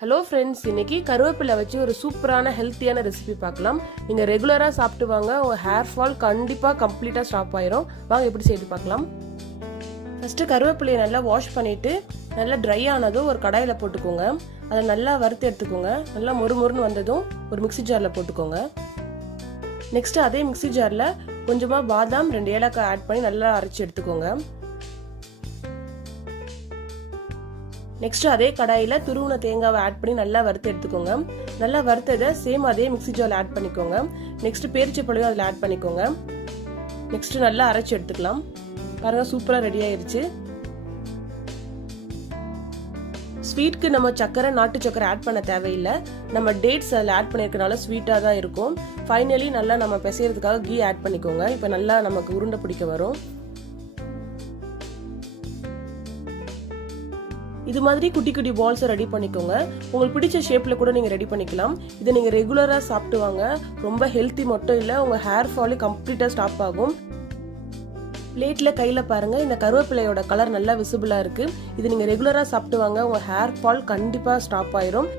Hello friends, இன்னைக்கு கருவேப்பிலை வச்சு ஒரு சூப்பரான ஹெல்த்தியான ரெசிபி பார்க்கலாம். நீங்கள் ரெகுலராக சாப்பிட்டு வாங்க, உங்கள் ஹேர் ஃபால் கண்டிப்பாக கம்ப்ளீட்டாக ஸ்டாப் ஆயிரும். வாங்க எப்படி செய்து பார்க்கலாம். ஃபஸ்ட்டு கருவேப்பிலையை நல்லா வாஷ் பண்ணிவிட்டு நல்லா ட்ரை ஆனதும் ஒரு கடாயில் போட்டுக்கோங்க. அதை நல்லா வறுத்து எடுத்துக்கோங்க. நல்லா மொறுமொறுன்னு வந்ததும் ஒரு மிக்ஸி ஜாரில் போட்டுக்கோங்க. நெக்ஸ்ட்டு அதே மிக்ஸி ஜாரில் கொஞ்சமாக பாதாம் 2 ஏலக்காய் ஆட் பண்ணி நல்லா அரைச்சி எடுத்துக்கோங்க. நெக்ஸ்ட் அதே கடாயில் துருவின தேங்காவை ஆட் பண்ணி நல்லா வறுத்து எடுத்துக்கோங்க. நல்லா வறுத்ததை சேம் அதே மிக்ஸி ஜாரில் ஆட் பண்ணிக்கோங்க. நெக்ஸ்ட் பேரிச்சப்பழம் அதில் ஆட் பண்ணிக்கோங்க. நெக்ஸ்ட் நல்லா அரைச்சி எடுத்துக்கலாம். பாருங்க, சூப்பராக ரெடி ஆயிருச்சு. ஸ்வீட்க்கு நம்ம சக்கரை, நாட்டு சக்கரை ஆட் பண்ண தேவையில்லை. நம்ம டேட்ஸ் அதில் ஆட் பண்ணியிருக்கனால ஸ்வீட்டாக தான் இருக்கும். ஃபைனலி நல்லா நம்ம பிசைறதுக்காக கீ ஆட் பண்ணிக்கோங்க. இப்போ நல்லா நமக்கு உருண்டை பிடிக்க வரும். இது மாதிரி குட்டி குட்டி பால்ஸை ரெடி பண்ணிக்கோங்க. உங்களுக்கு பிடிச்ச ஷேப்பில் கூட நீங்கள் ரெடி பண்ணிக்கலாம். இதை நீங்கள் ரெகுலராக சாப்பிட்டு வாங்க. ரொம்ப ஹெல்த்தி மட்டும் இல்லை, உங்கள் ஹேர் ஃபாலு கம்ப்ளீட்டாக ஸ்டாப் ஆகும். பிளேட்டில் கையில் பாருங்கள், இந்த கருவேப்பிலையோட கலர் நல்லா விசிபிளாக இருக்குது. இது நீங்கள் ரெகுலராக சாப்பிட்டு வாங்க, உங்கள் ஹேர் ஃபால் கண்டிப்பாக ஸ்டாப் ஆயிரும்.